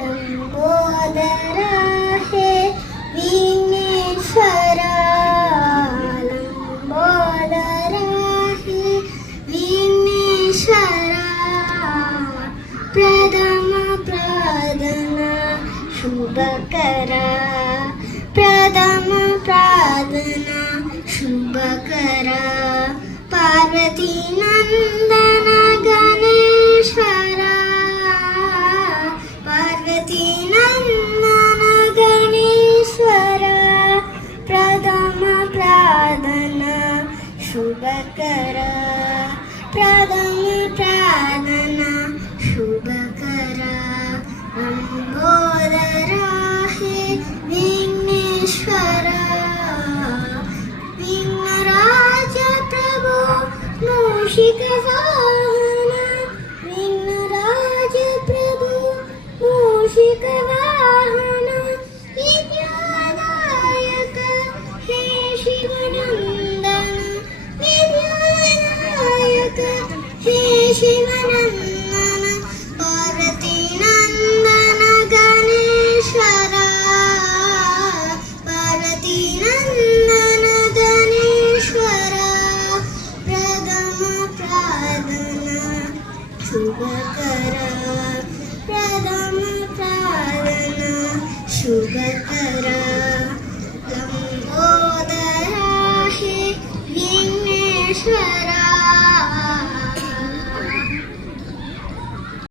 लंबोदर हे विघ्नेश्वर लंबोदर हे विघ्नेश्वर प्रथम प्रार्थना शुभकर प्रथम प्रार्थना शुभकर पार्वती नंदन गणेश्वर पार्वती नंदन गणेश्वर प्रथम प्रार्थना शुभकर प्रथम प्रार्थना शुभकर लंबोदर हे विघ्नेश्वर विघ्नराज प्रभु मूषिक वाहन विघ्नराज प्रभु मूषिक वाहन विद्यादायक हे शिवनंदन विद्यादायक हे शिवनंदन पार्वती नंदन गणेश्वर पार्वती नंदन गणेश्वर प्रथम प्रार्थना शुभकर प्रथम प्रार्थना शुभकर